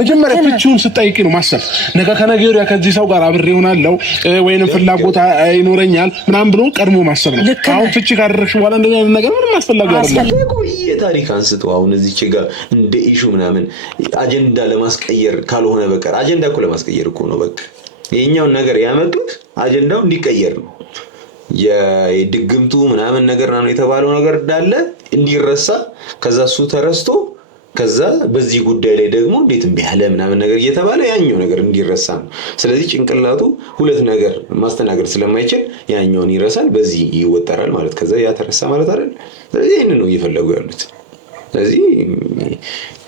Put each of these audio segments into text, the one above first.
መጀመሪያ ፍቺውን ስጠይቂ ነው ማሰብ ነገ ከነገ ወዲያ ከዚህ ሰው ጋር አብሬ ሆናለሁ ወይንም ፍላጎት ይኖረኛል ምናምን ብሎ ቀድሞ ማሰብ ነው አሁን ፍቺ ካደረግሽ በኋላ እንደዚህ አይነት ነገር ምንም አስፈላጊ አይደለም የታሪክ አንስቶ አሁን እዚህ ጋር እንደ ኢሹ ምናምን አጀንዳ ለማስቀየር ካልሆነ በቀር አጀንዳ እኮ ለማስቀየር እኮ ነው በቃ የኛውን ነገር ያመጡት አጀንዳው እንዲቀየር ነው የድግምቱ ምናምን ነገር ነው የተባለው ነገር እንዳለ እንዲረሳ ከዛ እሱ ተረስቶ ከዛ በዚህ ጉዳይ ላይ ደግሞ እንዴት እንቢያለ ምናምን ነገር እየተባለ ያኛው ነገር እንዲረሳ ነው ስለዚህ ጭንቅላቱ ሁለት ነገር ማስተናገድ ስለማይችል ያኛውን ይረሳል በዚህ ይወጣራል ማለት ከዛ ያ ተረሳ ማለት አይደል ስለዚህ ይሄን ነው እየፈለጉ ያሉት ስለዚህ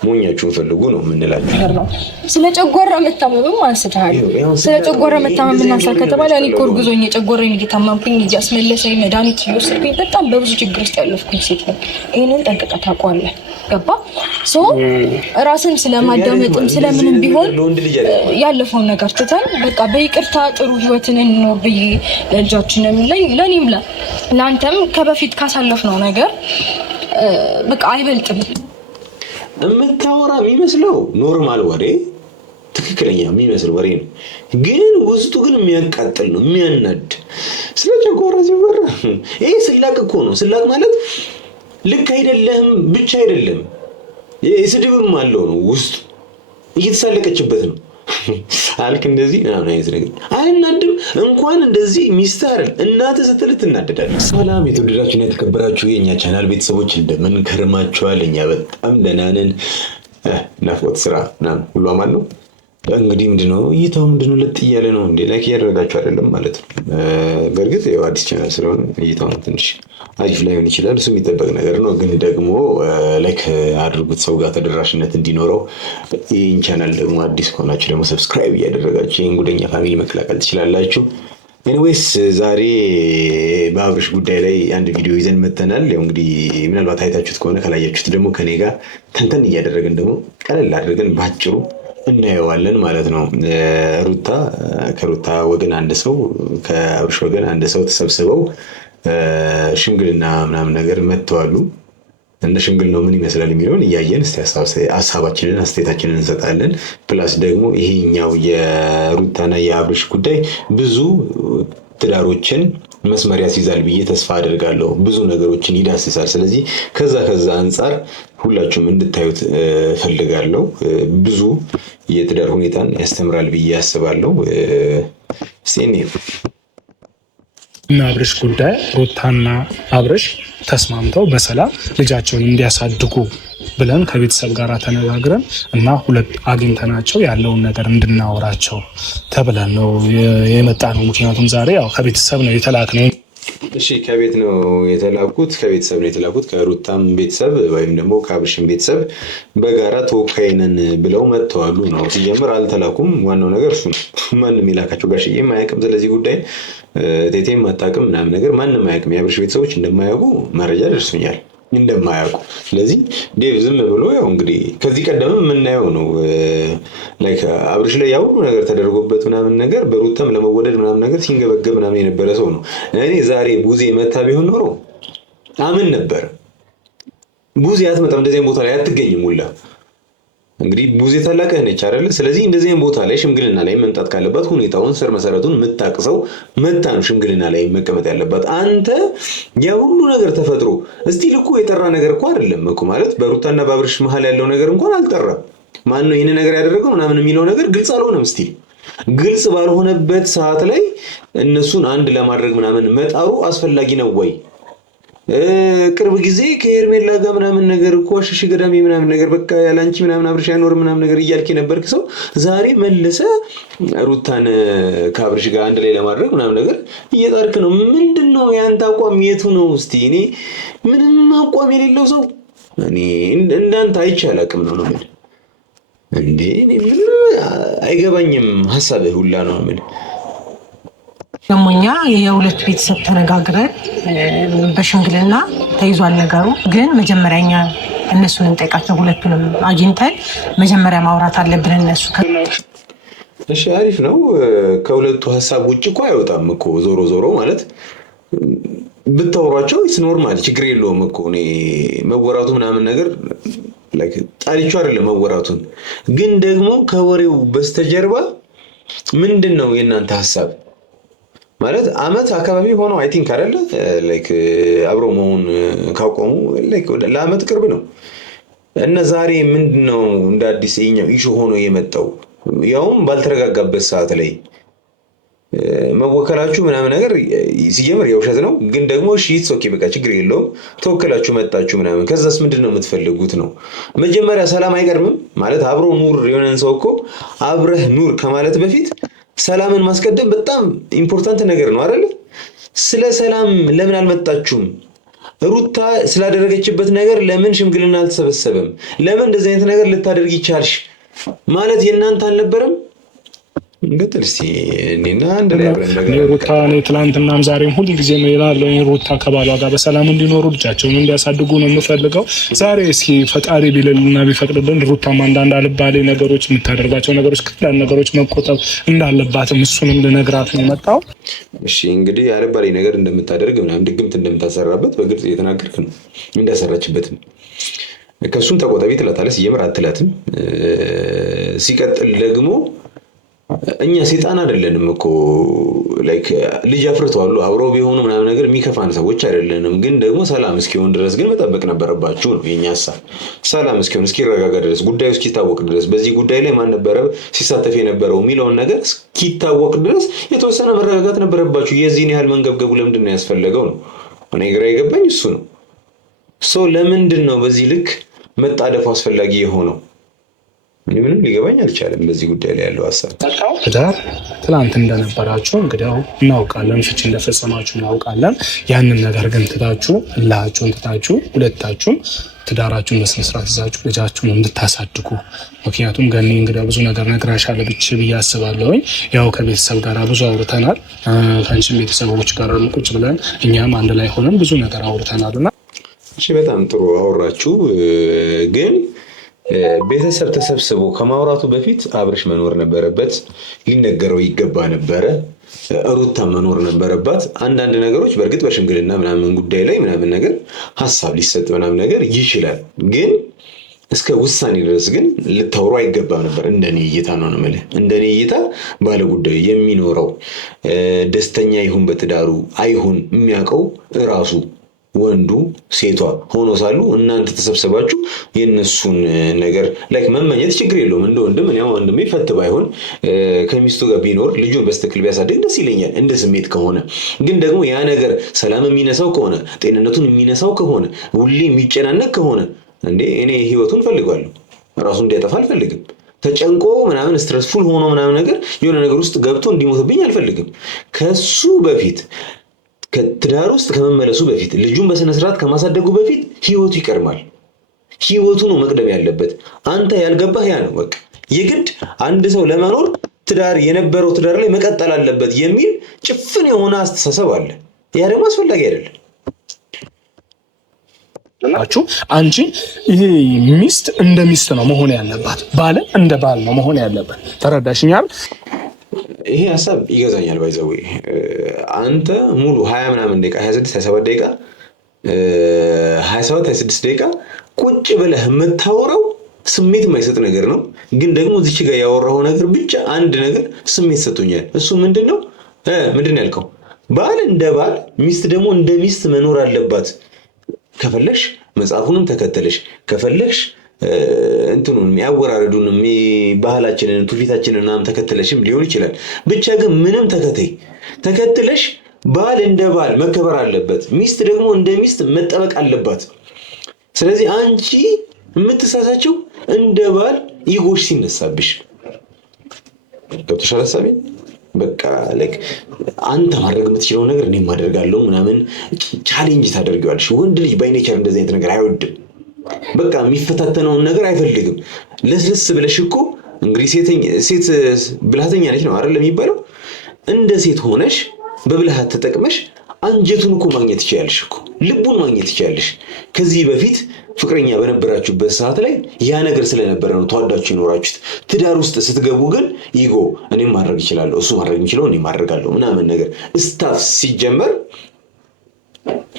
ሞኛቹን ፈልጉ ነው ምንላችሁ ስለ ጨጓራ መታመምም አንስተሃል ስለ ጨጓራ መታመም እናንሳ ከተባለ እኔ ኮርጉዞኝ ጨጓራዬን እየታመምኩኝ እያስመለሰኝ መድኃኒት እየወሰድኩኝ በጣም በብዙ ችግር ውስጥ ያለፍኩኝ ሴት ነኝ ይሄንን ጠንቅቀህ ታውቃለህ ገባ ሶ ራስን ስለማዳመጥም ስለምንም ቢሆን ያለፈውን ነገር ትተን በቃ በይቅርታ ጥሩ ህይወትን እንኖር ብዬ ለልጆችንም ለኔም ለአንተም ከበፊት ካሳለፍነው ነገር በቃ አይበልጥም እምታወራ የሚመስለው ኖርማል ወሬ ትክክለኛ የሚመስል ወሬ ነው ግን ውስጡ ግን የሚያቃጥል ነው የሚያናድ ስለ ጨጓራ ሲወራ ይሄ ስላቅ እኮ ነው ስላቅ ማለት ልክ አይደለም ብቻ አይደለም ስድብም አለው ነው ውስጥ እየተሳለቀችበት ነው አልክ እንደዚህ ምናምን አይነት ነገር አይናድም እንኳን እንደዚህ ሚስታር እናተ ስትል ትናደዳለህ ሰላም የተወደዳችሁና የተከበራችሁ የኛ ቻናል ቤተሰቦች እንደምን ከርማችኋል እኛ በጣም ደህና ነን ናፍቆት ስራ ምናምን ሁሉ አማን ነው እንግዲህ ምንድነው ምንድነው ለጥያለ ነው እንዴ ላይክ ያደረጋችሁ አይደለም ማለት ነው በርግጥ ያው አዲስ ቻናል ስለሆነ ይታው ትንሽ አሪፍ ላይሆን ይችላል እሱ የሚጠበቅ ነገር ነው ግን ደግሞ ላይክ አድርጉት ሰው ጋር ተደራሽነት እንዲኖረው ይህን ቻናል ደግሞ አዲስ ከሆናችሁ ደግሞ ሰብስክራይብ ያደረጋችሁ ይህን ጉደኛ ፋሚሊ መቀላቀል ትችላላችሁ ኤኒዌይስ ዛሬ በአብርሽ ጉዳይ ላይ አንድ ቪዲዮ ይዘን መተናል ያው እንግዲህ ምናልባት አይታችሁት ከሆነ ካላያችሁት ደግሞ ከኔ ጋር ተንተን እያደረግን ደግሞ ቀለል አድርገን ባጭሩ እናየዋለን ማለት ነው ሩታ ከሩታ ወገን አንድ ሰው ከአብርሽ ወገን አንድ ሰው ተሰብስበው ሽምግልና ምናምን ነገር መተዋሉ እንደ ሽምግልናው ምን ይመስላል የሚለውን ያያየን ሐሳባችንን አስተያየታችንን እንሰጣለን ፕላስ ደግሞ ይሄኛው የሩታና የአብርሽ ጉዳይ ብዙ ትዳሮችን መስመር ያስይዛል ብዬ ተስፋ አደርጋለሁ ብዙ ነገሮችን ይዳስሳል ስለዚህ ከዛ አንፃር ሁላችሁም እንድታዩት ፈልጋለሁ ብዙ የትዳር ሁኔታን ያስተምራል ብዬ አስባለሁ ሲኔ እና አብርሽ ጉዳይ ሩታና አብርሽ ተስማምተው በሰላም ልጃቸውን እንዲያሳድጉ ብለን ከቤተሰብ ጋር ተነጋግረን እና ሁለት አግኝተናቸው ያለውን ነገር እንድናወራቸው ተብለን ነው የመጣ ነው ምክንያቱም ዛሬ ያው ከቤተሰብ ነው የተላክነው እሺ ከቤት ነው የተላኩት ከቤተሰብ ነው የተላኩት ከሩታም ቤተሰብ ወይም ደግሞ ከአብርሽም ቤተሰብ በጋራ ተወካይነን ብለው መጥተዋሉ ነው ሲጀምር አልተላኩም ዋናው ነገር እሱ ነው ማንንም ይላካቸው ጋሽዬ ማያውቅም ስለዚህ ጉዳይ ቴቴም አታውቅም ምናምን ነገር ማንንም አያውቅም የአብርሽ ቤተሰቦች እንደማያውቁ መረጃ ደርሶኛል እንደማያውቁ ስለዚህ ዴቭ ዝም ብሎ ያው እንግዲህ ከዚህ ቀደም የምናየው ነው ላይክ አብርሽ ላይ ያው ነገር ተደርጎበት ምናምን ነገር በሩታም ለመወደድ ምናምን ነገር ሲንገበገብ ምናምን የነበረ ሰው ነው እኔ ዛሬ ቡዜ መታ ቢሆን ኖሮ አምን ነበር ቡዜ አትመጣም እንደዚህ ቦታ ላይ አትገኝም ሁላ እንግዲህ ቡዜ ታላቀህ ነች አይደል ስለዚህ እንደዚህ ቦታ ላይ ሽምግልና ላይ መምጣት ካለባት ሁኔታውን ስር መሰረቱን መጣቅሰው መጣ ነው ሽምግልና ላይ መቀመጥ ያለባት አንተ ያ ሁሉ ነገር ተፈጥሮ እስቲ ልኩ የጠራ ነገር እኮ አይደለም እኮ ማለት በሩታና በአብርሽ መሃል ያለው ነገር እንኳን አልጠራም ማን ነው ይሄን ነገር ያደረገው ምናምን የሚለው ነገር ግልጽ አልሆነም እስቲ ግልጽ ባልሆነበት ሰዓት ላይ እነሱን አንድ ለማድረግ ምናምን መጣሩ አስፈላጊ ነው ወይ ቅርብ ጊዜ ከሄርሜላ ጋር ምናምን ነገር እኮ አሽሽ ገዳሚ ምናምን ነገር በቃ ያላንቺ ምናምን አብርሽ ያኖር ምናምን ነገር እያልክ የነበርክ ሰው ዛሬ መልሰ ሩታን ከአብርሽ ጋር አንድ ላይ ለማድረግ ምናምን ነገር እየጣርክ ነው ምንድነው ያንተ አቋም የቱ ነው እስቲ እኔ ምንም አቋም የሌለው ሰው እኔ እንዳንተ አይቻላቅም ነው ማለት እንዴ እኔ አይገባኝም ሐሳብህ ሁላ ነው ማለት ደሞኛ የሁለት ቤተሰብ ተነጋግረን በሽምግልና ተይዟል ነገሩ ግን መጀመሪያኛ እነሱን እንጠይቃቸው ሁለቱንም አግኝተን መጀመሪያ ማውራት አለብን እነሱ እሺ አሪፍ ነው ከሁለቱ ሐሳብ ውጭ እኮ አይወጣም እኮ ዞሮ ማለት ብታወራቸው ኢትስ ኖርማል ችግር የለውም እኮ እኔ መወራቱ ምናምን ነገር ጣልቻው አይደለም መወራቱን፣ ግን ደግሞ ከወሬው በስተጀርባ ምንድነው የእናንተ ሐሳብ? ማለት አመት አካባቢ ሆነው አይ ቲንክ አይደለ ላይክ አብሮ መሆን ካቆሙ ላይክ ለአመት ቅርብ ነው። እና ዛሬ ምንድነው እንደ አዲስ የኛው ኢሹ ሆኖ የመጣው? ያውም ባልተረጋጋበት ሰዓት ላይ መወከላችሁ ምናምን ነገር ሲጀምር የውሸት ነው። ግን ደግሞ እሺ ኦኬ በቃ ችግር የለውም ተወከላችሁ መጣችሁ ምናምን። ከዛስ ምንድነው የምትፈልጉት ነው? መጀመሪያ ሰላም አይቀርምም ማለት አብሮ ኑር የሆነን ሰው እኮ አብረህ ኑር ከማለት በፊት ሰላምን ማስቀደም በጣም ኢምፖርታንት ነገር ነው አይደል? ስለ ሰላም ለምን አልመጣችሁም? ሩታ ስላደረገችበት ነገር ለምን ሽምግልና አልተሰበሰበም? ለምን እንደዚህ አይነት ነገር ልታደርግ ይቻልሽ ማለት የእናንተ አልነበረም? እንግዲህ እስቲ እኔና አንድ ላይ አብረን ነገር ሩታ እኔ ትላንትናም ዛሬም ሁሉ ጊዜ ነው ይላለው ሩታ ከባሏ ጋር በሰላም እንዲኖሩ ልጃቸውን እንዲያሳድጉ ነው የምፈልገው። ዛሬ እስኪ ፈጣሪ ቢልልና ቢፈቅድልን ሩታም አንዳንድ አልባሌ ነገሮች የምታደርጋቸው ነገሮች ቀላል ነገሮች መቆጠብ እንዳለባትም እሱንም ልነግራት ነው የመጣው። እሺ እንግዲህ አልባሌ ነገር እንደምታደርግ ምናምን ድግምት እንደምታሰራበት በግልጽ እየተናገርክ ነው። እንዳሰራችበትም ከሱም ተቆጣቢ ትላታለህ። ሲጀምር አትላትም። ሲቀጥል ደግሞ እኛ ሰይጣን አይደለንም እኮ ላይክ ልጅ አፍርተዋል አብረው ቢሆኑ ምናምን ነገር የሚከፋን ሰዎች አይደለንም። ግን ደግሞ ሰላም እስኪሆን ድረስ ግን መጠበቅ ነበረባችሁ ነው የኛ ሐሳብ። ሰላም እስኪሆን እስኪረጋጋ ድረስ ጉዳዩ እስኪታወቅ ድረስ በዚህ ጉዳይ ላይ ማን ነበረ ሲሳተፍ የነበረው የሚለውን ነገር እስኪታወቅ ድረስ የተወሰነ መረጋጋት ነበረባችሁ። የዚህን ያህል መንገብገቡ ለምንድን ነው ያስፈለገው ነው እኔ ግራ የገባኝ እሱ ነው። ለምንድን ነው በዚህ ልክ መጣደፉ አስፈላጊ የሆነው? ምንም ሊገባኝ አልቻለም። በዚህ ጉዳይ ላይ ያለው ሐሳብ ትዳር ትላንት እንደነበራችሁ እንግዲህ እናውቃለን፣ ፍቺ እንደፈጸማችሁ እናውቃለን። ያንን ነገር ግን ትታችሁ ሁለታችሁም ትዳራችሁን በስነ ስርዓት ይዛችሁ ልጃችሁን እንድታሳድጉ። ምክንያቱም ገኒ እንግዲህ ብዙ ነገር ነግራሻለች ብዬ አስባለሁኝ። ያው ከቤተሰብ ጋር ብዙ አውርተናል፣ ከአንቺም ቤተሰቦች ጋር ቁጭ ብለን እኛም አንድ ላይ ሆነን ብዙ ነገር አውርተናልና እሺ በጣም ጥሩ አወራችሁ። ግን ቤተሰብ ተሰብስቦ ከማውራቱ በፊት አብርሽ መኖር ነበረበት፣ ሊነገረው ይገባ ነበረ። ሩታ መኖር ነበረባት። አንዳንድ ነገሮች በእርግጥ በሽምግልና ምናምን ጉዳይ ላይ ምናምን ነገር ሐሳብ ሊሰጥ ምናምን ነገር ይችላል። ግን እስከ ውሳኔ ድረስ ግን ልታወሩ አይገባም ነበር። እንደኔ እይታ ነው የምልህ። እንደኔ እይታ ባለ ጉዳዩ የሚኖረው ደስተኛ ይሁን በትዳሩ አይሁን የሚያውቀው ራሱ ወንዱ ሴቷ ሆኖ ሳሉ እናንተ ተሰብስባችሁ የነሱን ነገር ላይክ መመኘት ችግር የለውም። እንደ ወንድም እኔ ወንድሜ ፈት ባይሆን ከሚስቱ ጋር ቢኖር ልጁን በስተክል ቢያሳድግ ደስ ይለኛል፣ እንደ ስሜት ከሆነ። ግን ደግሞ ያ ነገር ሰላም የሚነሳው ከሆነ ጤንነቱን የሚነሳው ከሆነ ሁሌ የሚጨናነቅ ከሆነ እንዴ እኔ ህይወቱን ፈልጋለሁ፣ ራሱን እንዲያጠፋ አልፈልግም። ተጨንቆ ምናምን ስትረስፉል ሆኖ ምናምን ነገር የሆነ ነገር ውስጥ ገብቶ እንዲሞትብኝ አልፈልግም። ከሱ በፊት ከትዳር ውስጥ ከመመለሱ በፊት ልጁን በስነ ስርዓት ከማሳደጉ በፊት ህይወቱ ይቀርማል። ህይወቱ ነው መቅደም ያለበት። አንተ ያልገባህ ያ ነው በቃ። የግድ አንድ ሰው ለመኖር ትዳር የነበረው ትዳር ላይ መቀጠል አለበት የሚል ጭፍን የሆነ አስተሳሰብ አለ። ያ ደግሞ አስፈላጊ አይደለም። አንቺ ይሄ ሚስት እንደ ሚስት ነው መሆን ያለባት፣ ባል እንደ ባል ነው መሆን ያለበት። ተረዳሽኛል? ይሄ ሐሳብ ይገዛኛል። ባይዘው አንተ ሙሉ 20 ምናምን ደቂቃ 26 27 ደቂቃ 27 26 ደቂቃ ቁጭ ብለህ የምታወራው ስሜት የማይሰጥ ነገር ነው። ግን ደግሞ እዚች ጋር ያወራው ነገር ብቻ አንድ ነገር ስሜት ሰጥቶኛል። እሱ ምንድነው? ምንድነው ያልከው? ባል እንደ ባል ሚስት ደግሞ እንደ ሚስት መኖር አለባት። ከፈለሽ መጽሐፉንም ተከተለሽ ከፈለሽ እንትኑን የሚያወራረዱን ባህላችንን ትውፊታችንን ምናምን ተከትለሽም ሊሆን ይችላል። ብቻ ግን ምንም ተከትለሽ ባል እንደ ባል መከበር አለበት፣ ሚስት ደግሞ እንደ ሚስት መጠበቅ አለባት። ስለዚህ አንቺ የምትሳሳቸው እንደ ባል ይጎሽ ሲነሳብሽ ገብቶሻል ሐሳቤ? በቃ ላይክ አንተ ማድረግ የምትችለው ነገር እኔም አደርጋለሁ ምናምን ቻሌንጅ ታደርጊዋለሽ። ወንድ ልጅ ባይ ኔቸር እንደዚህ አይነት ነገር አይወድም። በቃ የሚፈታተነውን ነገር አይፈልግም። ለስለስ ብለሽ እኮ እንግዲህ ሴት ብልሃተኛ ነች ነው አይደል የሚባለው? እንደ ሴት ሆነሽ በብልሃት ተጠቅመሽ አንጀቱን እኮ ማግኘት ይችላልሽ እኮ ልቡን ማግኘት ይችላልሽ። ከዚህ በፊት ፍቅረኛ በነበራችሁበት ሰዓት ላይ ያ ነገር ስለነበረ ነው ተዋዳችሁ ይኖራችሁት። ትዳር ውስጥ ስትገቡ ግን ኢጎ እኔም ማድረግ ይችላለሁ፣ እሱ ማድረግ የሚችለው እኔም ማድረጋለሁ ምናምን ነገር ስታፍ ሲጀመር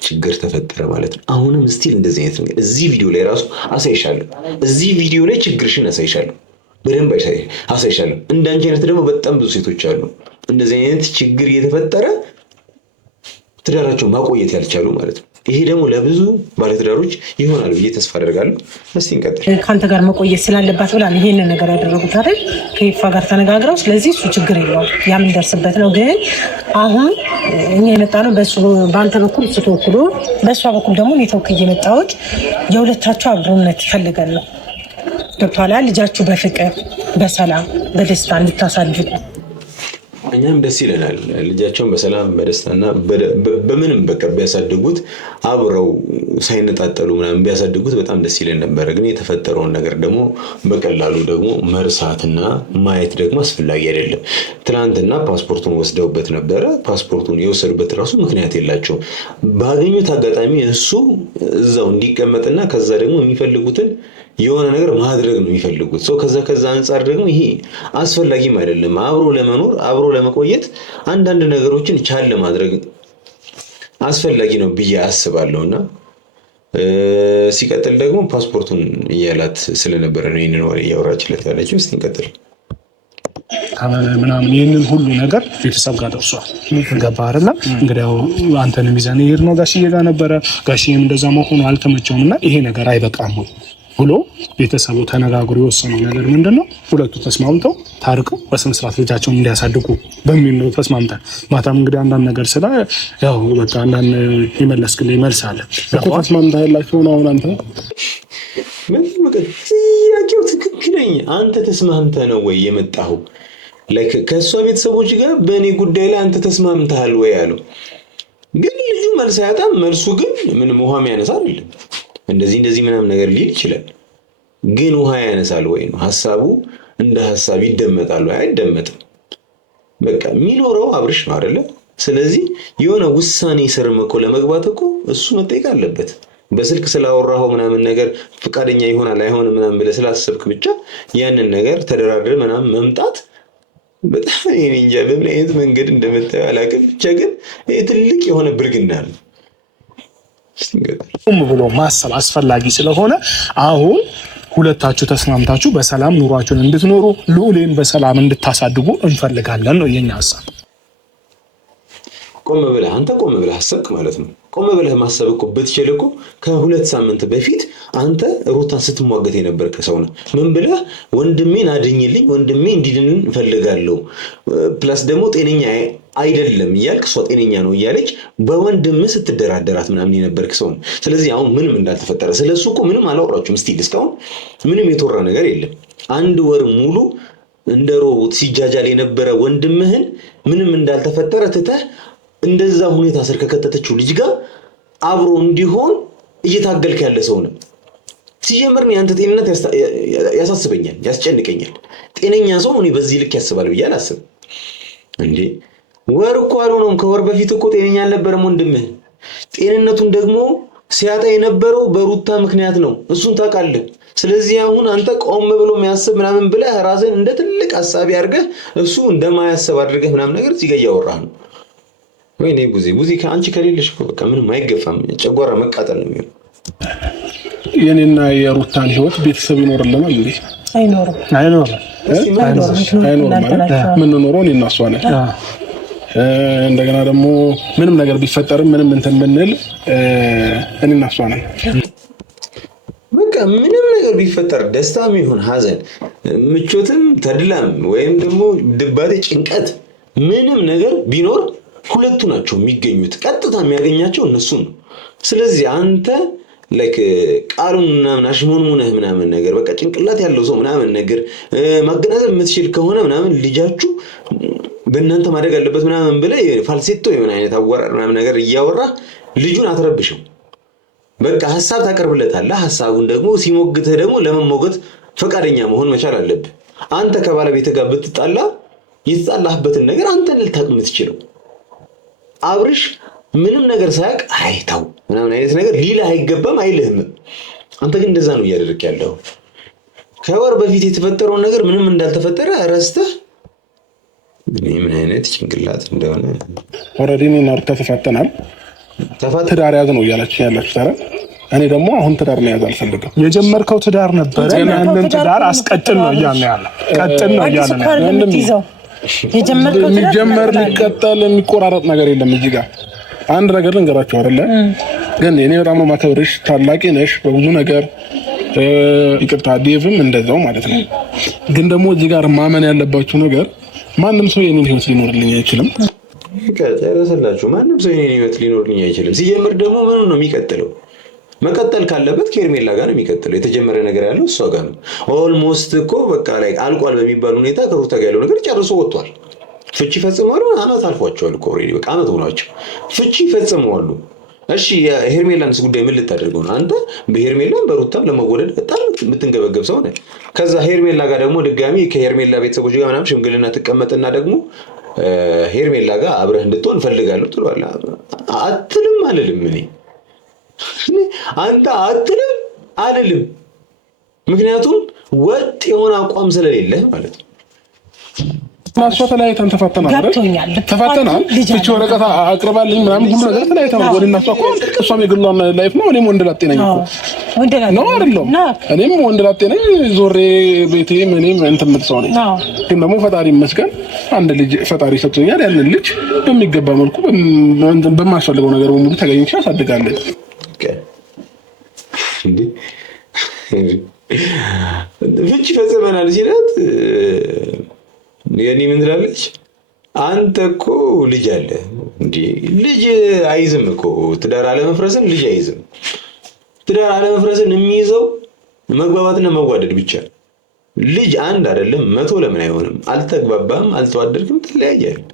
ችግር ተፈጠረ ማለት ነው። አሁንም ስቲል እንደዚህ አይነት ነገር እዚህ ቪዲዮ ላይ ራሱ አሳይሻለሁ። እዚህ ቪዲዮ ላይ ችግርሽን አሳይሻለሁ፣ በደንብ አሳይሻለሁ። እንዳንቺ አይነት ደግሞ በጣም ብዙ ሴቶች አሉ እንደዚህ አይነት ችግር እየተፈጠረ ትዳራቸው ማቆየት ያልቻሉ ማለት ነው። ይሄ ደግሞ ለብዙ ባለትዳሮች ይሆናል ብዬ ተስፋ አደርጋለሁ። እስቲ እንቀጥል። ከአንተ ጋር መቆየት ስላለባት ብላ ይሄንን ነገር ያደረጉት አይደል? ከይፋ ጋር ተነጋግረው፣ ስለዚህ እሱ ችግር የለውም ያ የምንደርስበት ነው። ግን አሁን እኛ የመጣ ነው በአንተ በኩል እሱ ተወክሎ፣ በእሷ በኩል ደግሞ እኔ ተወክዬ የመጣሁት የሁለታችሁ አብሮነት ይፈልጋል ነው። ገብቶሃል? ልጃችሁ በፍቅር በሰላም በደስታ እንድታሳድጉ እኛም ደስ ይለናል። ልጃቸውን በሰላም በደስታና በምንም በቃ ቢያሳድጉት አብረው ሳይነጣጠሉ ምናምን ቢያሳድጉት በጣም ደስ ይለን ነበረ። ግን የተፈጠረውን ነገር ደግሞ በቀላሉ ደግሞ መርሳትና ማየት ደግሞ አስፈላጊ አይደለም። ትናንትና ፓስፖርቱን ወስደውበት ነበረ። ፓስፖርቱን የወሰዱበት ራሱ ምክንያት የላቸውም። ባገኙት አጋጣሚ እሱ እዛው እንዲቀመጥና ከዛ ደግሞ የሚፈልጉትን የሆነ ነገር ማድረግ ነው የሚፈልጉት ሰው። ከዛ አንፃር ደግሞ ይሄ አስፈላጊም አይደለም። አብሮ ለመኖር አብሮ ለመቆየት አንዳንድ ነገሮችን ቻል ለማድረግ አስፈላጊ ነው ብዬ አስባለሁና ሲቀጥል ደግሞ ፓስፖርቱን እያላት ስለነበረ ነው ይሄንን ወሬ እያወራችለት ያለችው። እስቲ እንቀጥል። ምናምን ይህንን ሁሉ ነገር ቤተሰብ ጋር ደርሷል። ገባ አይደለ? እንግዲያው አንተን ሚዛን ይሄድ ነው ጋሽዬ ጋር ነበረ። ጋሽዬም እንደዛ መሆኑ አልተመቸውም እና ይሄ ነገር አይበቃም ወይ ብሎ ቤተሰቡ ተነጋግሮ የወሰነው ነገር ምንድነው? ሁለቱ ተስማምተው ታርቀው በስነ ስርዓት ልጃቸውን እንዲያሳድጉ በሚል ነው ተስማምተን። ማታም እንግዲህ አንዳንድ ነገር ስለ ያው በቃ አንዳንድ የመለስክልኝ መልስ አለ እኮ ተስማምተህላችሁ ነው። አሁን አንተ ጥያቄው ትክክለኛ አንተ ተስማምተህ ነው ወይ የመጣኸው? ላይክ ከእሷ ቤተሰቦች ጋር በእኔ ጉዳይ ላይ አንተ ተስማምተሃል ወይ አለው። ግን ልጁ መልስ አያጣም። መልሱ ግን ምንም ውሃ የሚያነሳ አይደለም። እንደዚህ ምናምን ነገር ሊል ይችላል፣ ግን ውሃ ያነሳል ወይ ነው ሐሳቡ። እንደ ሐሳብ ይደመጣል ወይ አይደመጥም። በቃ የሚኖረው አብርሽ ነው አይደለ? ስለዚህ የሆነ ውሳኔ ስር እኮ ለመግባት እኮ እሱ መጠየቅ አለበት። በስልክ ስላወራኸው ምናምን ነገር ፍቃደኛ ይሆናል አይሆንም ምናምን ብለህ ስላሰብክ ብቻ ያንን ነገር ተደራድረ ምናምን መምጣት በጣም እኔ እንጃ በምን አይነት መንገድ እንደመጣው አላውቅም። ብቻ ግን ትልቅ የሆነ ብልግና ነው። ብሎ ማሰብ አስፈላጊ ስለሆነ አሁን ሁለታችሁ ተስማምታችሁ በሰላም ኑሯችሁን እንድትኖሩ ልዑሌን በሰላም እንድታሳድጉ እንፈልጋለን ነው የኛ ሐሳብ። ቆም ብለህ አሰብክ ማለት ነው። ቆም ብለህ ማሰብ እኮ ብትችል እኮ ከ2 ሳምንት በፊት አንተ ሩታን ስትሟገት የነበርክ ሰው ነው። ምን ብለህ ወንድሜን አድኝልኝ፣ ወንድሜ እንዲድን እንፈልጋለሁ፣ ፕላስ ደግሞ ጤነኛ አይደለም እያልክ እሷ ጤነኛ ነው እያለች በወንድምህ ስትደራደራት ምናምን የነበርክ ሰው ነው። ስለዚህ አሁን ምንም እንዳልተፈጠረ ስለሱ እኮ ምንም አላወራችሁም። ስቲል እስካሁን ምንም የተወራ ነገር የለም። 1 ወር ሙሉ እንደ ሮቦት ሲጃጃል የነበረ ወንድምህን ምንም እንዳልተፈጠረ ትተህ እንደዛ ሁኔታ ስር ከከተተችው ልጅ ጋር አብሮ እንዲሆን እየታገልክ ያለ ሰው ነው። ሲጀምር ያንተ ጤንነት ያሳስበኛል፣ ያስጨንቀኛል። ጤነኛ ሰው እኔ በዚህ ልክ ያስባል ብዬ አላስብም። እንዴ ወር እኮ አልሆነውም። ከወር በፊት እኮ ጤነኛ አልነበረም ወንድምህ። ጤንነቱን ደግሞ ሲያጣ የነበረው በሩታ ምክንያት ነው። እሱን ታውቃለህ። ስለዚህ አሁን አንተ ቆም ብሎ የሚያስብ ምናምን ብለህ ራስን እንደ ትልቅ ሐሳቢ አድርገህ እሱ እንደማያስብ አድርገህ ምናምን ነገር እዚህ ጋር እያወራህ ነው። ወይኔ ቡዜ ከአንቺ ከሌለሽ በቃ ምንም አይገፋም። ጨጓራ መቃጠል ነው የሚሆነው። የኔና የሩታን ህይወት ቤተሰብ ይኖርልናል እንዴ? አይኖርም ማለት ምን ኖሮ እኔና እሷ ነን። እንደገና ደግሞ ምንም ነገር ቢፈጠርም ምንም እንትን ብንል እኔና እሷ ነን። በቃ ምንም ነገር ቢፈጠር ደስታም ይሁን ሐዘን፣ ምቾትም ተድላም ወይም ደግሞ ድባቴ፣ ጭንቀት፣ ምንም ነገር ቢኖር ሁለቱ ናቸው የሚገኙት። ቀጥታ የሚያገኛቸው እነሱ ነው። ስለዚህ አንተ ላይክ ቃሉን ምናምን አሽሞንሙነህ ምናምን ነገር በቃ ጭንቅላት ያለው ሰው ምናምን ነገር ማገናዘብ የምትችል ከሆነ ምናምን ልጃችሁ በእናንተ ማደግ አለበት ምናምን ብለህ ፋልሴቶ የሆነ አይነት አወራር ምናምን ነገር እያወራ ልጁን አትረብሽው። በቃ ሐሳብ ታቀርብለታለህ። ሐሳቡን ደግሞ ሲሞግትህ ደግሞ ለመሞገት ፈቃደኛ መሆን መቻል አለብህ። አንተ ከባለቤትህ ጋር ብትጣላ የተጣላህበትን ነገር አንተን ልታውቅ የምትችለው አብርሽ ምንም ነገር ሳያውቅ አይታው ምናምን አይነት ነገር ሊልህ አይገባም፣ አይልህም። አንተ ግን እንደዛ ነው እያደረክ ያለው። ከወር በፊት የተፈጠረውን ነገር ምንም እንዳልተፈጠረ ረስተህ ምን አይነት ጭንቅላት እንደሆነ ኦልሬዲ እኔና ሩታ ተፋተናል። ትዳር ያዝ ነው እያላችሁ ያላችሁ ታዲያ እኔ ደግሞ አሁን ትዳር መያዝ አልፈልግም። የጀመርከው ትዳር ነበረ ያንን ትዳር አስቀጥል ነው እያለ ቀጥል ነው እያለ የጀመርከው የሚጀመር ሊቀጠል የሚቆራረጥ ነገር የለም። እዚህ ጋር አንድ ነገር ልንገራችሁ አይደለ ግን እኔ በጣም ነው ማከብርሽ፣ ታላቂ ነሽ በብዙ ነገር ይቅርታ ዴቭም እንደዛው ማለት ነው። ግን ደግሞ እዚህ ጋር ማመን ያለባችሁ ነገር ማንም ሰው የኔን ህይወት ሊኖርልኝ አይችልም። ከጨረሰላችሁ ማንም ሰው የኔን ህይወት ሊኖርልኝ አይችልም። ሲጀምር ደግሞ ምኑ ነው የሚቀጥለው? መቀጠል ካለበት ከሄርሜላ ጋር ነው የሚቀጥለው። የተጀመረ ነገር ያለው እሷ ጋር ነው። ኦልሞስት እኮ በቃ ላይ አልቋል በሚባል ሁኔታ ከሩታ ጋር ያለው ነገር ጨርሶ ወጥቷል። ፍቺ ፈጽመዋል። አመት አልፏቸዋል እኮ ኦልሬዲ በቃ አመት ሆኗቸው ፍቺ ፈጽመዋል። እሺ የሄርሜላንስ ጉዳይ ምን ልታደርገው ነው አንተ? በሄርሜላን በሩታም ለመወደድ በጣም የምትንገበገብ ሰው ነህ። ከዛ ሄርሜላ ጋር ደግሞ ድጋሚ ከሄርሜላ ቤተሰቦች ጋር ምናምን ሽምግልና ትቀመጥና ደግሞ ሄርሜላ ጋር አብረህ እንድትሆን ፈልጋለሁ ትላለህ። አትልም አልልም እኔ አንተ አትልም አልልም። ምክንያቱም ወጥ የሆነ አቋም ስለሌለህ ማለት ነው። ማስፋ ተለያይተን ተፋተናል አይደል? ተፋተናል። ፍቺ ወረቀት አቅርባልኝ ምናምን ሁሉ ነገር ተለያይተናል። ወደ እናቷ እኮ እሷም የግሏን ላይፍ ነው፣ እኔም ወንድ ላጤ ነኝ እኮ ነው አይደለም? እኔም ወንድ ላጤ ነኝ። ዞሬ ቤቴ እኔም እንትን የምል ሰው ነኝ። ግን ደግሞ ፈጣሪ ይመስገን አንድ ልጅ ፈጣሪ ሰጥቶኛል። ያንን ልጅ በሚገባ መልኩ በማስፈልገው ነገር በሙሉ ተገኝቼ አሳድጋለሁ። ፍቺ ፈጽመናል ሲላት የኔ ምን ትላለች? አንተ እኮ ልጅ አለ እንዴ? ልጅ አይዝም እኮ ትዳር አለመፍረስን ልጅ አይዝም። ትዳር አለመፍረስን የሚይዘው መግባባትና መዋደድ ብቻ። ልጅ አንድ አይደለም 100 ለምን አይሆንም? አልተግባባም፣ አልተዋደድክም፣ ትለያያለህ።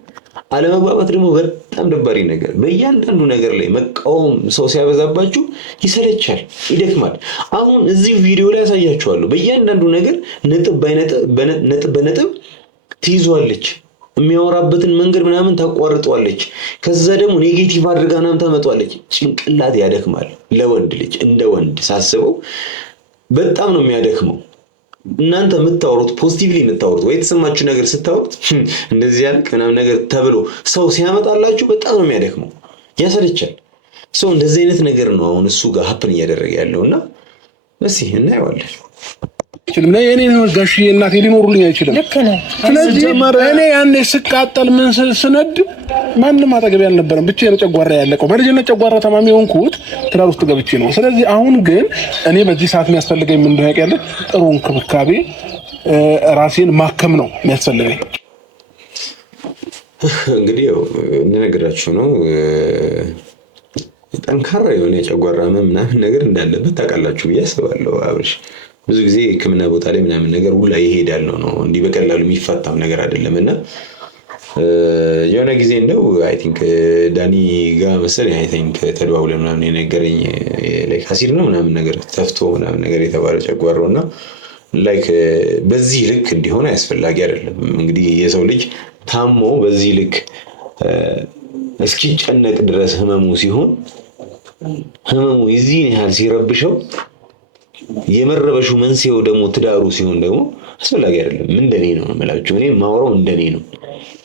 አለመግባባት ደግሞ በጣም ደባሪ ነገር። በእያንዳንዱ ነገር ላይ መቃወም ሰው ሲያበዛባችሁ ይሰለቻል፣ ይደክማል። አሁን እዚህ ቪዲዮ ላይ ያሳያችኋለሁ። በእያንዳንዱ ነገር ነጥብ በነጥብ ትይዟለች። የሚያወራበትን መንገድ ምናምን ታቋርጧለች። ከዛ ደግሞ ኔጌቲቭ አድርጋ ምናምን ታመጧለች። ጭንቅላት ያደክማል። ለወንድ ልጅ እንደ ወንድ ሳስበው በጣም ነው የሚያደክመው። እናንተ የምታወሩት ፖዚቲቭሊ የምታወሩት ወይ የተሰማችሁ ነገር ስታወሩት እንደዚህ ያልክ ምናምን ነገር ተብሎ ሰው ሲያመጣላችሁ በጣም ነው የሚያደክመው፣ ያሰለቻል። ሰው እንደዚህ አይነት ነገር ነው አሁን እሱ ጋር ሀፕን እያደረገ ያለውና እስኪ እናየዋለን። እኔ ጋሽ እናቴ ሊኖሩልኝ አይችልም። ስለዚህ እኔ ያኔ ስቃጠል ምን ስነድ ማንም አጠገቤ አልነበረም። ብቻዬን ጨጓራ ያለቀው በልጅነት ጨጓራ ታማሚ ሆንኩት ትዳር ውስጥ ገብቼ ነው። ስለዚህ አሁን ግን እኔ በዚህ ሰዓት የሚያስፈልገኝ ምን እንደሆነ ያውቃለሁ። ጥሩ እንክብካቤ ራሴን ማከም ነው የሚያስፈልገኝ። እንግዲህ እንነግራችሁ ነው ጠንካራ የሆነ የጨጓራ ህመም ምናምን ነገር እንዳለበት ታውቃላችሁ ብዬ አስባለሁ። አብርሽ ብዙ ጊዜ ሕክምና ቦታ ላይ ምናምን ነገር ሁላ ይሄዳል ነው እንዲህ በቀላሉ የሚፈታም ነገር አይደለም። እና የሆነ ጊዜ እንደው አይ ቲንክ ዳኒ ጋር መሰለኝ አይ ቲንክ ተደዋውለን ምናምን የነገረኝ ላይክ አሲድ ነው ምናምን ነገር ተፍቶ ምናምን ነገር የተባለ ጨጓራው እና ላይክ በዚህ ልክ እንዲሆን አያስፈልጊ አይደለም። እንግዲህ የሰው ልጅ ታሞ በዚህ ልክ እስኪጨነቅ ድረስ ህመሙ ሲሆን ህመሙ የዚህን ያህል ሲረብሸው የመረበሹ መንስኤው ደግሞ ትዳሩ ሲሆን ደግሞ አስፈላጊ አይደለም። እንደኔ ነው የምላችሁ። እኔ ማውራው እንደኔ ነው።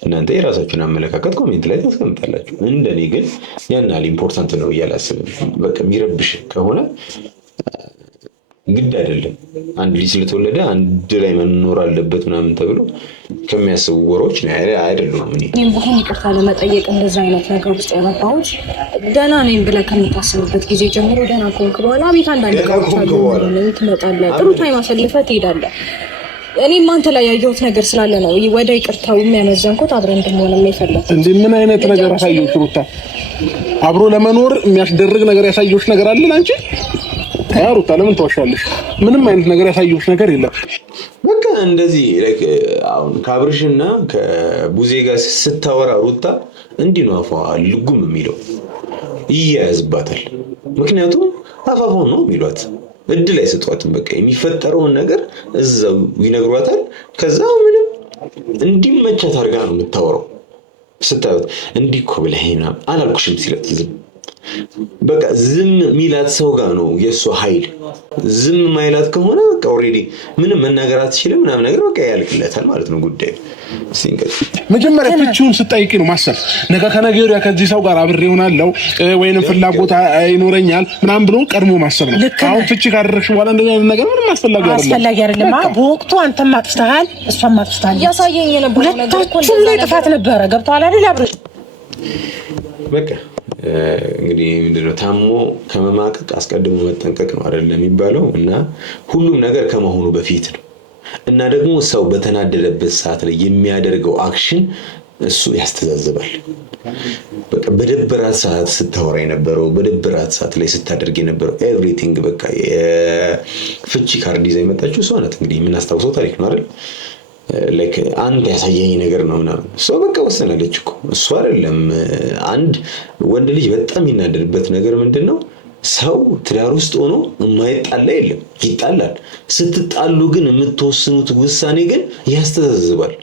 እናንተ የራሳችሁን አመለካከት ኮሜንት ላይ ታስቀምጣላችሁ። እንደኔ ግን ያን ያህል ኢምፖርታንት ነው እያላስብም። በቃ የሚረብሽ ከሆነ ግድ አይደለም። አንድ ልጅ ስለተወለደ አንድ ላይ መኖር አለበት ምናምን ተብሎ ከሚያስቡ ወሮች አይደሉም። እኔም በሆን ይቅርታ ለመጠየቅ እንደዛ አይነት ነገር ውስጥ የመጣሁት ደህና ነኝ ብለህ ከምታስብበት ጊዜ ጀምሮ ደህና ከሆንክ በኋላ ቤት አንዳንድ ነገሮች አሉ። ትመጣለህ፣ ጥሩ ታይም አሳልፈህ ትሄዳለህ። እኔም አንተ ላይ ያየሁት ነገር ስላለ ነው ወደ ይቅርታው የሚያመዘንኩት። አብረን እንድንሆን የፈለኩት እንዴ ምን አይነት ነገር አሳየሁሽ ሩታ? አብሮ ለመኖር የሚያስደርግ ነገር ያሳየሁሽ ነገር አለ አንቺ? ሩታ ለምን ተዋሻለሽ? ምንም አይነት ነገር ያሳየሁሽ ነገር የለም። በቃ እንደዚህ ላይክ አሁን ከአብርሽና ከቡዜ ጋር ስታወራ ሩታ እንዲህ ነው አፏ ልጉም የሚለው ይያዝባታል። ምክንያቱም አፋፋው ነው የሚሏት። እድል አይሰጧትም። በቃ የሚፈጠረውን ነገር እዛው ይነግሯታል። ከዛ ምንም እንዲመቻት አድርጋ ነው የምታወራው። ስታዩት እንዲህ እኮ ብለህ ምናምን አላልኩሽም ሲለት ዝም በቃ ዝም ሚላት ሰው ጋር ነው የሷ ኃይል። ዝም ማይላት ከሆነ በቃ ኦሬዲ ምንም መናገር አትችልም ምናምን ነገር በቃ ያልቅለታል ማለት ነው ጉዳዩ። ሲንገት መጀመሪያ ፍቺውን ስጠይቂ ነው ማሰብ። ነገ ከነገ ወዲያ ከዚህ ሰው ጋር አብሬ እሆናለሁ ወይንም ፍላጎት ይኖረኛል ምናምን ብሎ ቀድሞ ማሰብ ነው። አሁን ፍቺ ካደረግሽ በኋላ እንደዚህ አይነት ነገር ምንም አስፈላጊ አይደለም። በወቅቱ አንተም አጥፍተሃል እሷም አጥፍታለች። ያሳየኝ የነበረው ነገር እኮ ሁሉ ጥፋት ነበረ። ገብቶሃል አይደል? አብረን በቃ እንግዲህ ምንድነው ታሞ ከመማቀቅ አስቀድሞ መጠንቀቅ ነው አይደል የሚባለው። እና ሁሉም ነገር ከመሆኑ በፊት ነው። እና ደግሞ ሰው በተናደደበት ሰዓት ላይ የሚያደርገው አክሽን እሱ ያስተዛዝባል። በቃ በደብራት ሰዓት ስታወራ የነበረው በደብራት ሰዓት ላይ ስታደርግ የነበረው ኤቭሪቲንግ በቃ የፍቺ ካርድ ይዛ የመጣችው እሷ ናት። እንግዲህ የምናስታውሰው ታሪክ ነው አይደል? ላይክ አንተ ያሳየኝ ነገር ነው ምናምን ሰው በቃ ወሰናለች እኮ እሱ አይደለም። አንድ ወንድ ልጅ በጣም የሚናደድበት ነገር ምንድነው? ሰው ትዳር ውስጥ ሆኖ የማይጣላ የለም፣ ይጣላል። ስትጣሉ ግን የምትወስኑት ውሳኔ ግን ያስተዛዝባል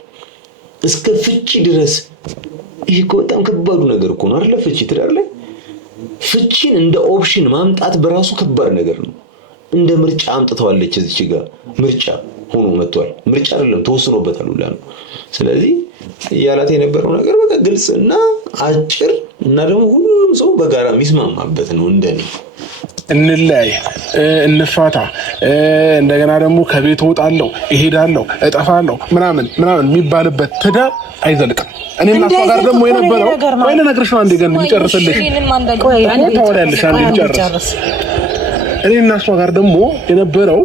እስከ ፍቺ ድረስ። ይሄ እኮ በጣም ከባዱ ነገር እኮ ነው አይደል? ፍቺ ትዳር ላይ ፍቺን እንደ ኦፕሽን ማምጣት በራሱ ከባድ ነገር ነው። እንደ ምርጫ አምጥተዋለች እዚች ጋር ምርጫ ሆኖ መጥቷል። ምርጫ አይደለም ተወስኖበታል ሁላ ነው። ስለዚህ ያላት የነበረው ነገር በቃ ግልጽና አጭር እና ደግሞ ሁሉም ሰው በጋራ የሚስማማበት ነው። እንደኔ እንለያይ፣ እንፋታ፣ እንደገና ደግሞ ከቤት እወጣለሁ፣ እሄዳለሁ፣ እጠፋለሁ ምናምን የሚባልበት ትዳር አይዘልቅም። እኔና እሷ ጋር ደግሞ የነበረው ወይ ልነግርሽ ነው አንዴ ግን ልጨርስልሽ። ወይ ታወሪያለሽ አንዴ ልጨርስ። እኔና እሷ ጋር ደግሞ የነበረው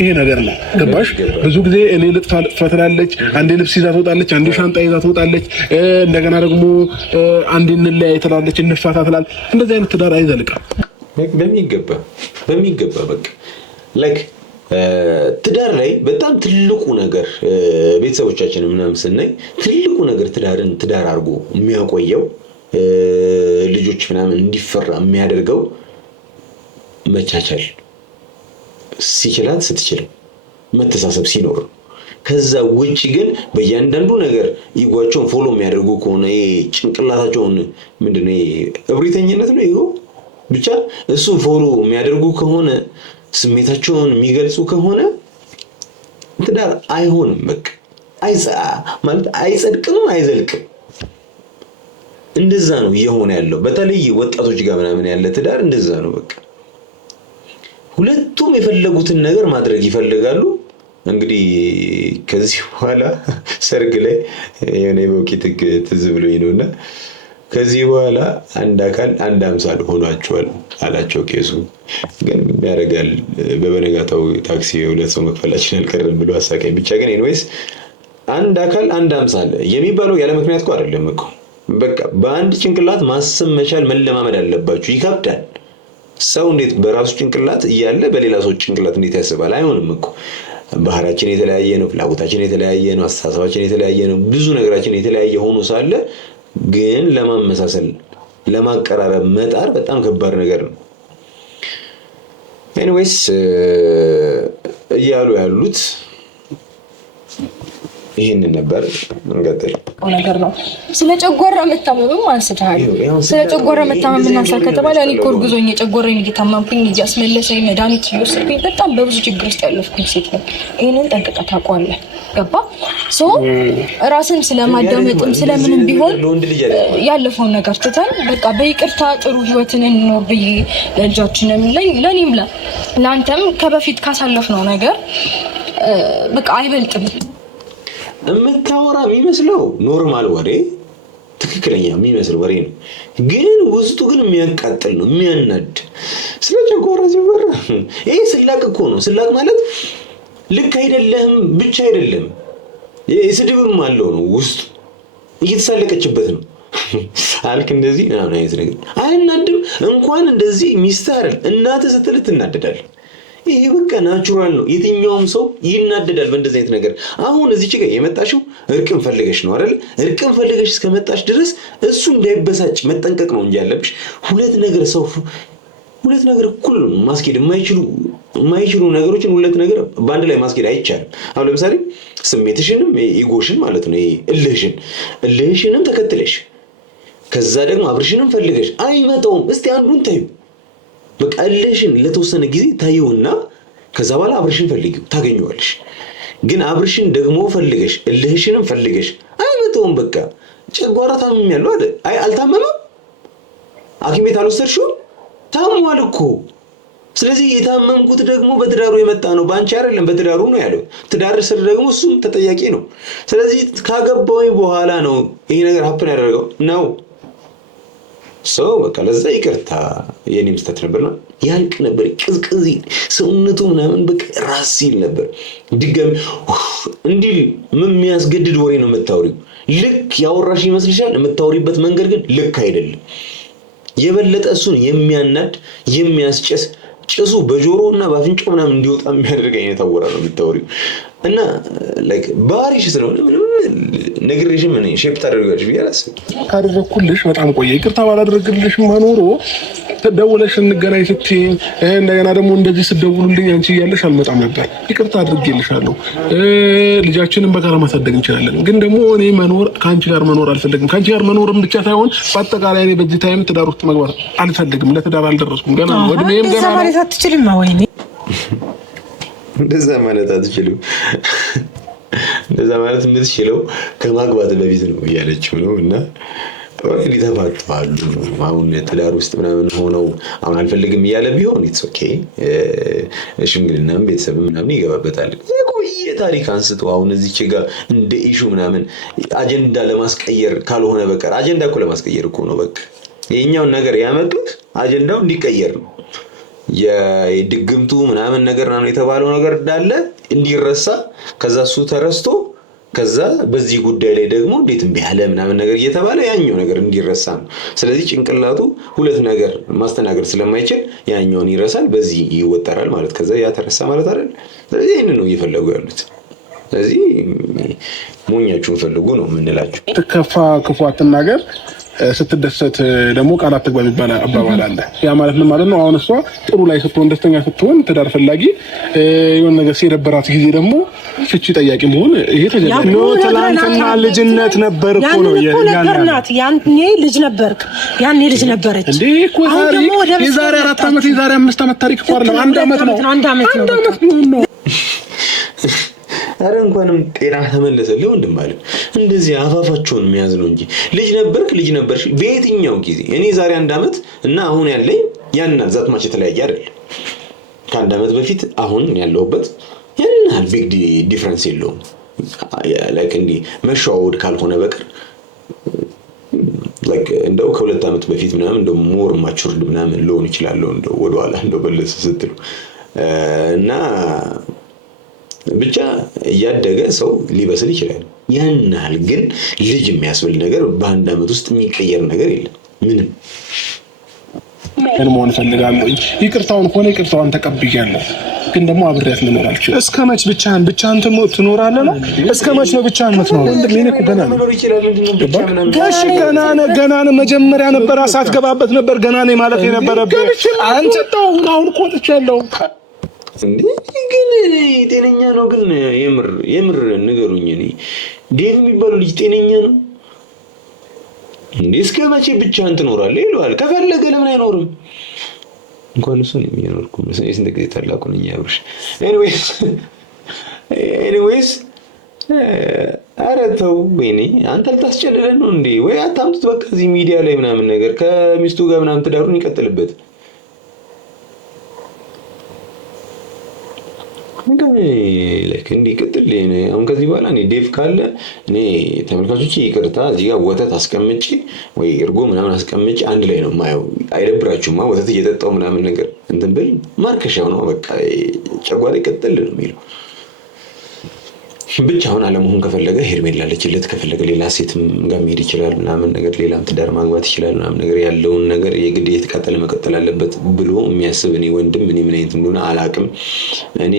ይሄ ነገር ነው። ገባሽ? ብዙ ጊዜ እኔ ልጥፋ ትላለች፣ አንዴ ልብስ ይዛ ትወጣለች፣ አንዴ ሻንጣ ይዛ ትወጣለች፣ እንደገና ደግሞ አንዴ እንለያይ ትላለች፣ እንፋታ ትላለች። እንደዚህ አይነት ትዳር አይዘልቅም። በሚገባ በቃ ላይክ ትዳር ላይ በጣም ትልቁ ነገር ቤተሰቦቻችን ምናምን ስናይ ትልቁ ነገር ትዳርን ትዳር አድርጎ የሚያቆየው ልጆች ምናምን እንዲፈራ የሚያደርገው መቻቻል ሲችላት ስትችል መተሳሰብ ሲኖር። ከዛ ውጪ ግን በእያንዳንዱ ነገር ኢጓቸውን ፎሎ የሚያደርጉ ከሆነ ጭንቅላታቸውን ምንድነው እብሪተኝነት ነው ይሄው ብቻ እሱን ፎሎ የሚያደርጉ ከሆነ ስሜታቸውን የሚገልጹ ከሆነ ትዳር አይሆንም። በቃ ማለት አይጸድቅም፣ አይዘልቅም። እንደዛ ነው እየሆነ ያለው። በተለይ ወጣቶች ጋር ምናምን ያለ ትዳር እንደዛ ነው። በቃ ሁለቱም የፈለጉትን ነገር ማድረግ ይፈልጋሉ። እንግዲህ ከዚህ በኋላ ሰርግ ላይ የኔ በውቂት ትዝ ብሎኝ ነውና ከዚህ በኋላ አንድ አካል አንድ አምሳል ሆኗቸዋል አላቸው ቄሱ። ግን ያደርጋል በበነጋታው ታክሲ ሁለት ሰው መክፈላችን አልቀረም ብሎ አሳቀኝ። ብቻ ግን ኤኒዌይስ አንድ አካል አንድ አምሳል የሚባለው ያለ ምክንያት እኮ አይደለም እኮ። በቃ በአንድ ጭንቅላት ማሰብ መቻል መለማመድ አለባችሁ። ይከብዳል። ሰው እንዴት በራሱ ጭንቅላት እያለ በሌላ ሰው ጭንቅላት እንዴት ያስባል? አይሆንም እኮ። ባህራችን የተለያየ ነው፣ ፍላጎታችን የተለያየ ነው፣ አስተሳሰባችን የተለያየ ነው፣ ብዙ ነገራችን የተለያየ ሆኖ ሳለ ግን ለማመሳሰል ለማቀራረብ መጣር በጣም ከባድ ነገር ነው። ኤኒዌይስ እያሉ ያሉት ይሄንን ነበር። እንቀጥል ነገር ነው። ስለ ጨጓራ መታመምም አንስተሃል። ስለ ጨጓራ መታመም እናንሳ ከተባለ እኔ እኮ እርጉዞኝ ጨጓራዬን እየታመምኩኝ እያስመለሰኝ መድኃኒት እየወሰድኩኝ በጣም በብዙ ችግር ውስጥ ያለፍኩኝ ሴት ነው። ይሄንን ጠንቅቀህ ታውቀዋለህ። ገባ? ራስን ስለማዳመጥም ስለምንም ቢሆን ያለፈውን ነገር ትተን በቃ በይቅርታ ጥሩ ህይወትን እንኖር ብዬ ለልጃችንም ለኔም ለአንተም ከበፊት ካሳለፍነው ነገር በቃ አይበልጥም። የምታወራ የሚመስለው ኖርማል ወሬ ትክክለኛ የሚመስል ወሬ ነው፣ ግን ውስጡ ግን የሚያቃጥል ነው፣ የሚያናድ። ስለ ጨጓራ ሲወራ ይሄ ስላቅ እኮ ነው። ስላቅ ማለት ልክ አይደለም ብቻ አይደለም፣ ስድብም አለው ነው ውስጡ። እየተሳለቀችበት ነው አልክ እንደዚህ ምናምን አይነት ነገር አይናድም። እንኳን እንደዚህ ሚስትህ አይደል እናትህ ስትል ትናደዳለህ። ይሄ በቃ ናቹራል ነው። የትኛውም ሰው ይናደዳል በእንደዚህ አይነት ነገር። አሁን እዚህ ጋር የመጣሽው እርቅን ፈልገሽ ነው አይደል? እርቅን ፈልገሽ እስከመጣሽ ድረስ እሱ እንዳይበሳጭ መጠንቀቅ ነው እንጂ ያለብሽ ሁለት ነገር እኩል ማስኬድ የማይችሉ ነገሮችን ሁለት ነገር በአንድ ላይ ማስኬድ አይቻልም። አሁን ለምሳሌ ስሜትሽንም ኢጎሽን ማለት ነው እልህሽንም ተከትለሽ ከዛ ደግሞ አብርሽንም ፈልገሽ አይመጣውም። እስቲ አንዱን ታዩ በቃ እልህሽን ለተወሰነ ጊዜ ታዩና ከዛ በኋላ አብርሽን ፈልጊው ታገኘዋለሽ። ግን አብርሽን ደግሞ ፈልገሽ እልህሽንም ፈልገሽ አይመጣውም። በቃ ጨጓራ ታምሜያለሁ አይደል? አይ አልታመመም? ሐኪም ቤት አልወሰድሽውም? ታሟል እኮ። ስለዚህ የታመምኩት ደግሞ በትዳሩ የመጣ ነው፣ ባንቺ አይደለም፣ በትዳሩ ነው ያለው። ትዳር ስር ደግሞ እሱም ተጠያቂ ነው። ስለዚህ ካገባሁኝ በኋላ ነው ይሄ ነገር ሀፕን ያደረገው ነው። ሰው በቃ ለዛ ይቅርታ የኔም ስተት ነበርና ያልቅ ነበር። ቅዝቅዝ ሰውነቱ ምናምን በቃ ራስ ሲል ነበር። ድጋሚ እንዲህ የሚያስገድድ ወሬ ነው የምታወሪው። ልክ ያወራሽ ይመስልሻል፣ የምታወሪበት መንገድ ግን ልክ አይደለም። የበለጠ እሱን የሚያናድ የሚያስጨስ ጭሱ በጆሮና በአፍንጫው ምናምን እንዲወጣ የሚያደርግ አይነት አወራ ነው የምታወሪው። እና ላይክ ባህሪሽ ስለሆነ ምንም ነግሬሽም እኔ ሼፕ ታደርጋለሽ ብዬ አላስብም። ካደረኩልሽ በጣም ቆየ። ይቅርታ ባላደረግልሽ ማኖሮ ደውለሽ እንገናኝ ስትይኝ እንደገና ደግሞ እንደዚህ ስትደውሉልኝ አንቺ እያለሽ አልመጣም ነበር። ይቅርታ አድርጌልሻለሁ። ልጃችንን በጋራ ማሳደግ እንችላለን። ግን ደግሞ እኔ ከአንቺ ጋር መኖር አልፈልግም። ከአንቺ ጋር መኖርም ብቻ ሳይሆን በአጠቃላይ እኔ በዚህ ታይም ትዳር ውስጥ መግባት አልፈልግም። ለትዳር አልደረስኩም። ገና ነው እድሜም ገና ነው። ማለት አትችልም። ወይኔ እንደዛ ማለት አትችልም። እንደዛ ማለት የምትችለው ከማግባት በፊት ነው እያለችው ነው። እና ኦልሬዲ ተፋተዋል። አሁን ትዳር ውስጥ ምናምን ሆነው አሁን አልፈልግም እያለ ቢሆን ኢትስ ኦኬ። ሽምግልናም ቤተሰብ ምናምን ይገባበታል። የቆየ ታሪክ አንስቶ አሁን እዚች ጋር እንደ ኢሹ ምናምን አጀንዳ ለማስቀየር ካልሆነ በቀር አጀንዳ እኮ ለማስቀየር እኮ ነው። በቃ የኛውን ነገር ያመጡት አጀንዳው እንዲቀየር ነው። የድግምቱ ምናምን ነገር ነው የተባለው ነገር እንዳለ እንዲረሳ፣ ከዛ እሱ ተረስቶ ከዛ በዚህ ጉዳይ ላይ ደግሞ እንዴት እምቢ ያለ ምናምን ነገር እየተባለ ያኛው ነገር እንዲረሳ ነው። ስለዚህ ጭንቅላቱ ሁለት ነገር ማስተናገድ ስለማይችል ያኛውን ይረሳል፣ በዚህ ይወጠራል ማለት ከዛ ያ ተረሳ ማለት አይደል? ስለዚህ ይሄንን ነው እየፈለጉ ያሉት። ስለዚህ ሞኛችሁን ፈልጉ ነው የምንላችሁ። ትከፋ ክፉ አትናገር፣ ስትደሰት ደግሞ ቃላት ትግባ የሚባል አባባል አለ። ያ ማለት ምን ማለት ነው? አሁን እሷ ጥሩ ላይ ስትሆን ደስተኛ ስትሆን ትዳር ፈላጊ የሆነ ነገር ሲደበራት ጊዜ ደግሞ ፍቺ ጠያቂ መሆን ይሄ ተጀመረ ነው። ትላንትና ልጅነት ነበር እኮ ነው ያንናት ያንኔ ልጅ ነበርክ ያንኔ ልጅ ነበረች እንዴ እኮ የዛሬ 4 ዓመት የዛሬ 5 ዓመት ታሪክ እኮ አይደለም። አንድ ዓመት ነው። አረ እንኳንም ጤና ተመለሰልህ ወንድም ማለት እንደዚህ አፋፋቸውን የሚያዝ ነው እንጂ ልጅ ነበርሽ በየትኛው ጊዜ? እኔ ዛሬ 1 ዓመት እና አሁን ያለኝ ያን ዛትማች የተለያየ አይደል? ከ1 ዓመት በፊት አሁን ያለውበት ያንሃል ቢግ ዲፈረንስ የለውም። ላይክ እንዲ መሻወድ ካልሆነ በቀር ላይክ እንደው ከ2 ዓመት በፊት ምናምን እንደው ሞር ማቹርድ ምናምን ሊሆን ይችላል እንደው ወደኋላ እንደው በለስ ስትሉ እና ብቻ እያደገ ሰው ሊበስል ይችላል። ያንሃል ግን ልጅ የሚያስብል ነገር በ1 ዓመት ውስጥ የሚቀየር ነገር የለም ምንም። መሆን እፈልጋለሁ። ይቅርታውን ተቀብያለሁ። ግን ደግሞ አብሬያት መኖር አልችልም። እስከ መች ብቻህን ትኖራለህ ነው? እስከ መች ነው ብቻህን የምትኖረው? ወንድሜ እኔ እኮ ገና ነኝ። ገና ነህ። መጀመሪያ ነበር ሳትገባበት ነበር ገና ነኝ ማለት የነበረብህ አንተ። አሁን እኮ ወጥቻለሁ። እንዴ ግን ጤነኛ ነው? ግን የምር ንገሩኝ። እኔ ዴቭ የሚባለው ልጅ ጤነኛ ነው እንዴ? እስከ መቼ ብቻህን ትኖራለህ ይለዋል። ከፈለገ ለምን አይኖርም? እንኳን እሱ ነው የሚኖርኩ የስንት ጊዜ ታላቁ ነኝ አብርሽ። ኤኒዌይስ ኧረ ተው ወይኔ አንተ ልታስጨልለን ነው እንዴ? ወይ አታምጡት በቃ እዚህ ሚዲያ ላይ ምናምን ነገር ከሚስቱ ጋር ምናምን ትዳሩን ይቀጥልበት። ላይክ እንዲ ቅጥል አሁን ከዚህ በኋላ እኔ ዴቭ ካለ እኔ ተመልካቾች ይቅርታ እዚህ ጋር ወተት አስቀምጬ ወይ እርጎ ምናምን አስቀምጬ አንድ ላይ ነው ማየው። አይደብራችሁማ? ወተት እየጠጣው ምናምን ነገር እንትን ብል ማርከሻው ነው በቃ ጨጓራ ይቀጥል ነው የሚለው። ብቻውን አለመሆን ከፈለገ ሄርሜላ አለችለት፣ ከፈለገ ሌላ ሴትም ጋር መሄድ ይችላል ምናምን ነገር፣ ሌላም ትዳር ማግባት ይችላል ምናምን ነገር። ያለውን ነገር የግድ የተቃጠለ መቀጠል አለበት ብሎ የሚያስብ እኔ ወንድም እኔ ምን አይነት እንደሆነ አላቅም። እኔ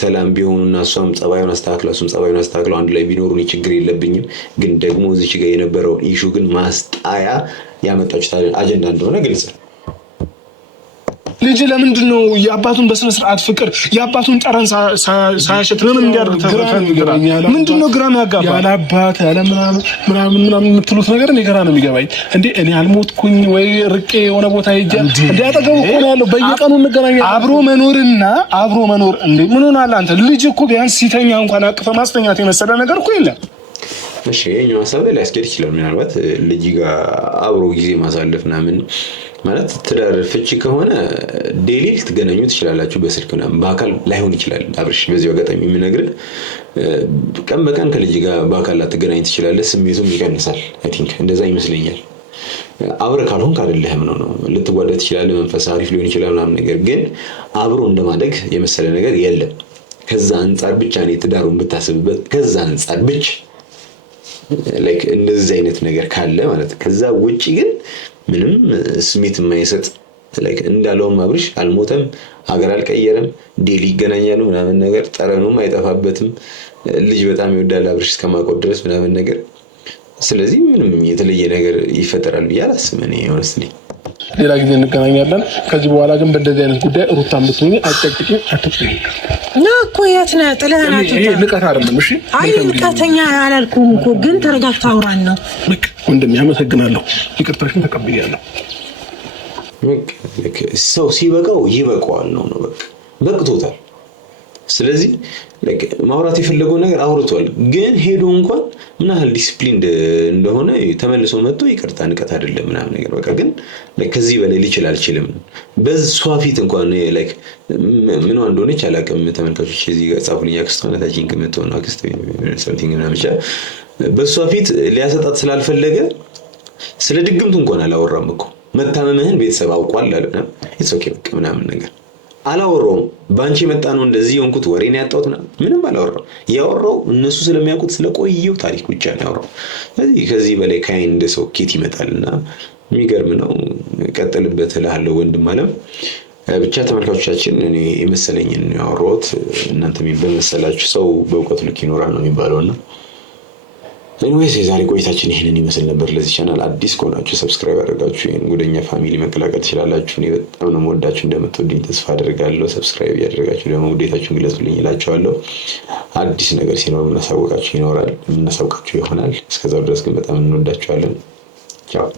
ሰላም ቢሆኑና እሷም ጸባዩን አስተካክላ እሱም ጸባዩን አስተካክለው አንድ ላይ ቢኖሩ እኔ ችግር የለብኝም። ግን ደግሞ እዚች ጋር የነበረውን ኢሹ ግን ማስጣያ ያመጣችሁት አጀንዳ እንደሆነ ግልጽ ነው። ልጅ ለምንድነው የአባቱን በስነ ስርዓት ፍቅር የአባቱን ጠረን ሳያሸት ለምን እንዲያደርግ ተፈጥሯል? ምንድነው ግራ ያጋባ? ያለ አባት ያለ ምናምን የምትሉት ነገር እኔ ግራ ነው የሚገባኝ። እንዴ እኔ አልሞትኩኝ ወይ ርቄ የሆነ ቦታ ሄጄ እንዴ አጠገቡ እኮ ነው ያለው። በየቀኑ እንገናኛለን። አብሮ መኖር እንዴ ምን ሆናል አንተ? ልጅ እኮ ቢያንስ ሲተኛ እንኳን አቅፈ ማስተኛት የመሰለ ነገር እኮ የለም። እሺ የኛው ሀሳብ ላይ ያስኬድ ይችላል። ምናልባት ልጅ ጋር አብሮ ጊዜ ማሳለፍ ምናምን ማለት ትዳር ፍቺ ከሆነ ዴይሊ ልትገናኙ ትችላላችሁ በስልክ ምናምን፣ በአካል ላይሆን ይችላል። አብርሽ በዚህ አጋጣሚ የምነግርህ ቀን በቀን ከልጅ ጋር በአካል ላትገናኝ ትችላለህ። ስሜቱም ይቀንሳል። አይ ቲንክ እንደዛ ይመስለኛል። አብረህ ካልሆንክ አይደለህም ነው ልትጓደድ ትችላለህ። መንፈስ አሪፍ ሊሆን ይችላል ምናምን፣ ነገር ግን አብሮ እንደማደግ የመሰለ ነገር የለም። ከዛ አንጻር ብቻ ነው ትዳሩን ብታስብበት፣ ከዛ አንጻር ብቻ ላይክ እንደዚህ አይነት ነገር ካለ ማለት። ከዛ ውጪ ግን ምንም ስሜት የማይሰጥ ላይክ እንዳለውም አብርሽ አልሞተም፣ ሀገር አልቀየረም፣ ዴሊ ይገናኛሉ ምናምን ነገር፣ ጠረኑም አይጠፋበትም። ልጅ በጣም ይወዳል አብርሽ እስከማውቀው ድረስ ምናምን ነገር። ስለዚህ ምንም የተለየ ነገር ይፈጠራል ብዬ አላስብም እኔ ሆነስትሊ። ሌላ ጊዜ እንገናኛለን። ከዚህ በኋላ ግን በእንደዚህ አይነት ጉዳይ ሩታን ብትሆኚ አጨቅጭቂ አትጥሪ ና እኮ የት ነህ? ጥለህና ይሄ ንቀት አይደለም። እሺ አይ ንቀተኛ አላልኩም እኮ ግን ተረጋግተህ አውራን ነው። ልክ ወንድሜ አመሰግናለሁ። ይቅርታሽን ተቀብያለሁ። ልክ ሰው ሲበቃው ይበቃዋል ነው በቃ በቅቶታል። ስለዚህ ማውራት የፈለገው ነገር አውርቷል። ግን ሄዶ እንኳን ምን ያህል ዲሲፕሊን እንደሆነ ተመልሶ መጥቶ ይቅርታ ንቀት አይደለም ምናምን ነገር በቃ ግን ከዚህ በላይ ሊችል አልችልም። በሷ ፊት እንኳን ላይክ ምን እንደሆነች አላውቅም። ተመልካቾች እዚህ ጋር ጻፉልኝ። አክስቷነታችን ከመተውና አክስት something ምናምን ብቻ በሷ ፊት ሊያሰጣት ስላልፈለገ ስለ ድግምቱ እንኳን አላወራም እኮ። መታመምህን ቤተሰብ አውቋል አለ። ኢትስ ኦኬ በቃ ምናምን ነገር አላወራውም። ባንቺ መጣ ነው እንደዚህ የሆንኩት ወሬን ያጣሁት ምንም አላወራው። ያወራው እነሱ ስለሚያውቁት ስለቆየው ታሪክ ብቻ ነው ያወራው። ስለዚህ ከዚህ በላይ ካይን እንደ ሰው ኬት ይመጣልና የሚገርም ነው። ቀጥልበት እልሃለሁ ወንድም አለም። ብቻ ተመልካቾቻችን እኔ የመሰለኝን ያወራሁት እናንተም በመሰላችሁ ሰው በእውቀቱ ልክ ይኖራል ነው የሚባለውና ኤኒዌይስ የዛሬ ቆይታችን ይሄንን ይመስል ነበር። ለዚህ ቻናል አዲስ ከሆናችሁ ሰብስክራይብ አድርጋችሁ ይሄን ጉደኛ ፋሚሊ መቀላቀል ትችላላችሁ። እኔ በጣም ነው የምወዳችሁ፣ እንደምትወዱኝ ተስፋ አደርጋለሁ። ሰብስክራይብ ያደርጋችሁ ደግሞ ውዴታችሁን ግለጹልኝ እላችኋለሁ። አዲስ ነገር ሲኖር እናሳውቃችሁ ይሆናል። እስከዛው ድረስ ግን በጣም እንወዳችኋለን። ቻው።